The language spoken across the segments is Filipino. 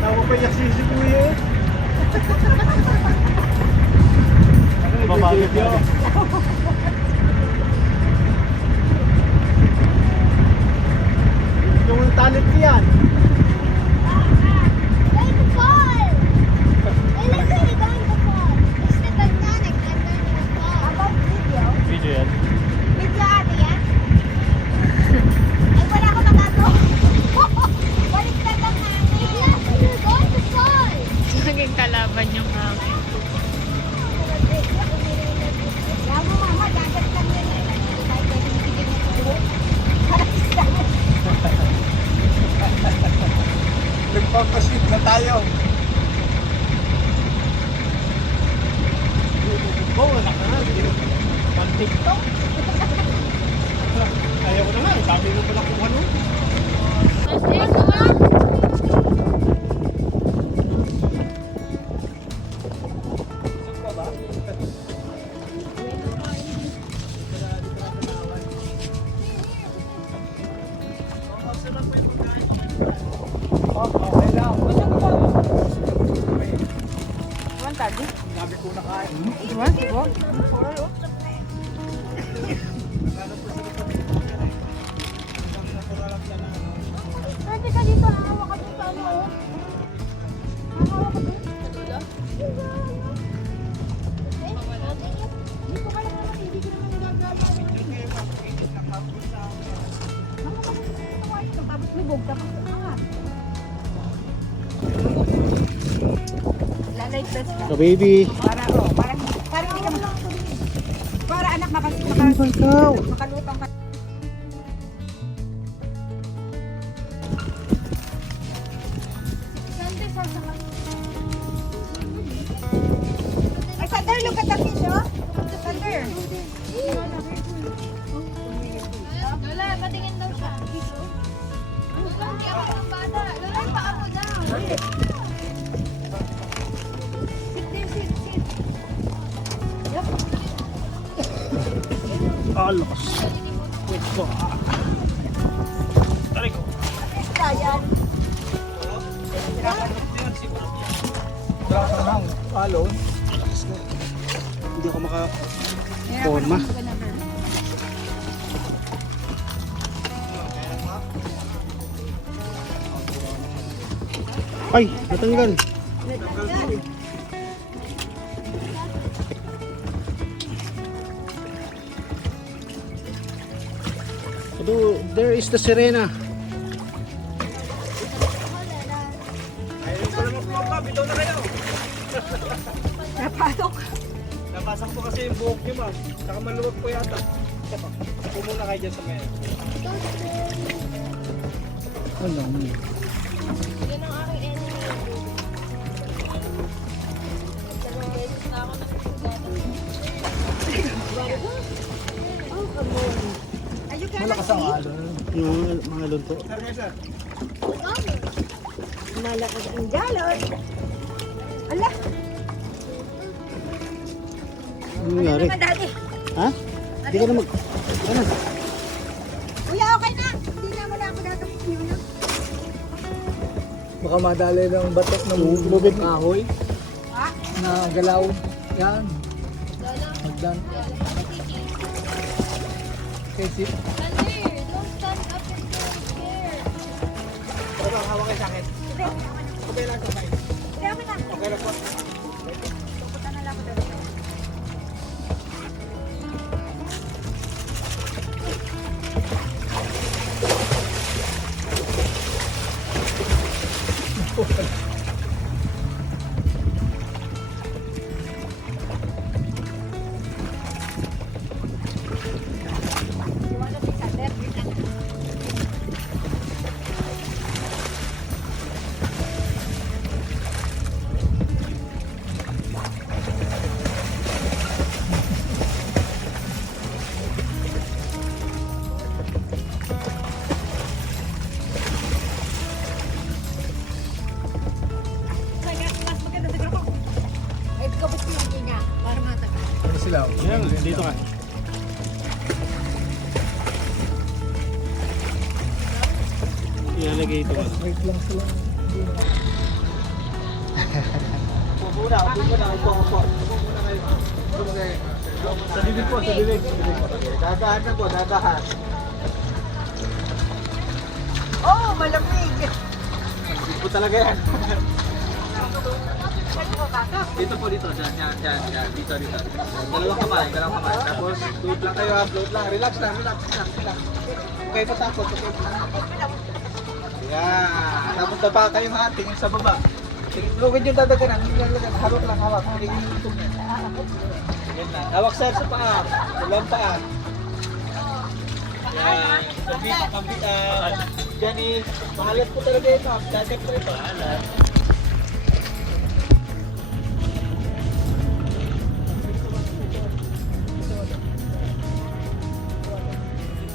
Tawa pa yung sisi kuya eh. Babalit yun. Yung talent niyan. Video yan. Naging kalaban yung hangin. Nagpapasit na tayo. Oo, anak na nga. One TikTok. Ayaw ko na nga. Sabi mo pala kung ano. Okay lang. Sabi ko na kain. Pwede ka dito, hawa ka dito, ano? Hawa ka dito. Dito ka lang naman, hindi ko naman nagagawa. Tapos lubog, tapos angat. Lalay best ka. So baby. Parang hindi ka para anak makalutang ka. Ay, Sander, look at the fish, oh. Sander. Lola, patingin daw siya. Hindi ako ng bata. Lola, paa mo daw. Sit. Yup. Alos. Wait ko. Tarik ko. Yan. Alo. Hindi ako maka-forma. Ay, natanggal. There is the sirena. Ayun ko naman po pa, bitaw na kayo. Napasok. Napasok po kasi yung buhok niyo, ma'am. Saka maluwag po yata. Pumuna kayo dyan sa may. Ano? Yan ang aking enemy. Dalawang beses na ako nagsusugat. Oh, come on. Are you Malakas ang alon. Yung mga alon po. Sir. Malakas ang galon. Ala, Ano nangyari? naman dati. Ha? Hindi ka na mag... Ano? Kuya, okay na. Hindi na wala ako datang yun. Baka madali ng batok ng Lubid. kahoy Ha? na galaw. Yan. Magdan. Kasi Sander, don't stand up and go there. Ano ba? Hawak kayo sa akin. Okay lang, okay. Hindi, okay na. Okay lang po. Pupunta na lang ako dito. Iwan na si Sander. ano sila? Yan, dito ka. Ilalagay ito ka. Wait lang sila. muna, upo muna, upo. Upo muna kayo. Sa bibig po, sa bibig. Dadahan na po, dadahan. Oh, malamig. Hindi po talaga yan. Dito po, dito. Dyan. Dito. Dalawang kamay. Tapos, float lang kayo ha, float lang. Relax lang. Okay po takot. Yan. Tapos daba kayo ha, tingin sa baba. Lugid yung dadaganan, hindi lalagyan. Hawak lang. Hindi yung itong yan. Yan lang. Hawak sir sa paa. Dalawang paa. Yan. Kambit. Diyan eh. Mahalat po talaga ito. Dagat po ito.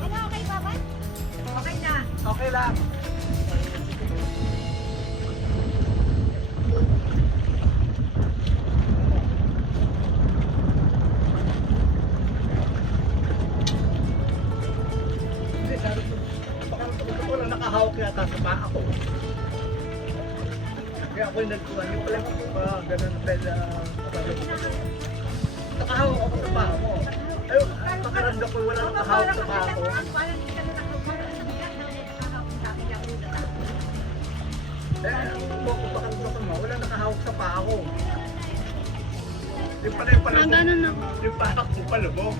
Ano, okay pa ba? Okay na. Okay lang. Wala nakahawak yata sa paa ko. Kaya ako yung nagkuhan. Yung pala ko pa, ganun pala. Nakahawak ako sa paa mo. Ay, pakaramdam ko wala nakahawak sa paa ko. Wala nakahawak sa paa ko. Yung pala yung palubog. Yung paa ko palubog.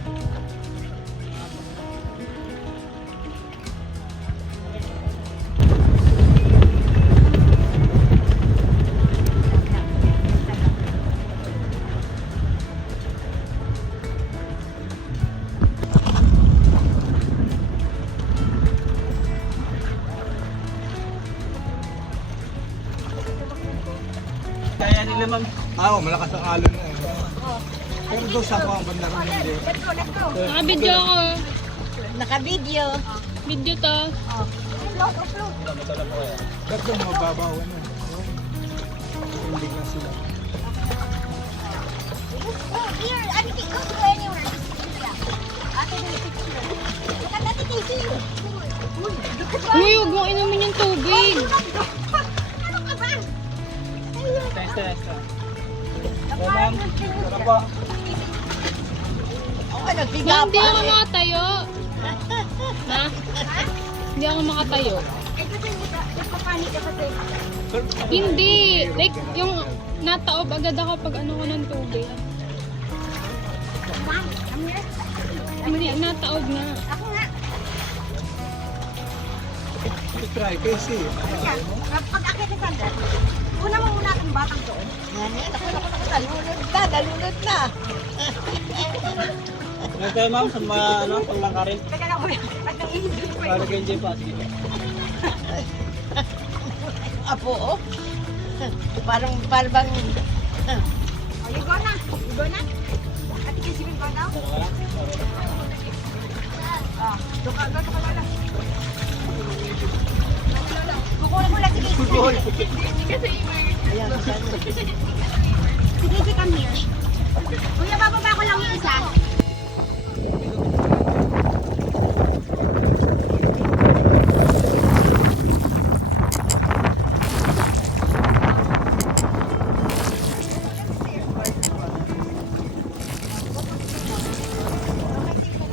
Kaya nila ma'am. Malakas ang alon na eh. Pero doon sa ako ang banda ng hindi. Let's go. Naka-video ako. Naka-video. Video to. Float. Ba't yung mababaw na? Hindi na sila. Oh, here, Ate T, go anywhere. Ate, do you picture? Look at Ate T, see you. Uy, look at Uy, huwag mo inumin yung tubig. Ano ka ba? Testa. Ma'am, Tara po. okay, nagtiga Ma, hindi ako makatayo. Ha? Hindi ako makatayo. Eh, kasi nagpapanik ka kasi. Hindi. Like, yung nataob agad ako pag ano ko ng tubig. Ma'am, I'm here. Hindi, nataob na. Ako nga. Try, kasi. Pag akit ka sandal, una mo muna itong batang doon. Yan, ako, dalunod na. Okay ma'am, sa mga panglangkarin. Teka lang, kuya. At nang ihigil pa Para yun. kay Jay Pass. Apo, oh. Parang. Oh, you go na. Ate, kasi will go now. Doon ka lang. Kukunin mo lang, sige. Ayan, sige,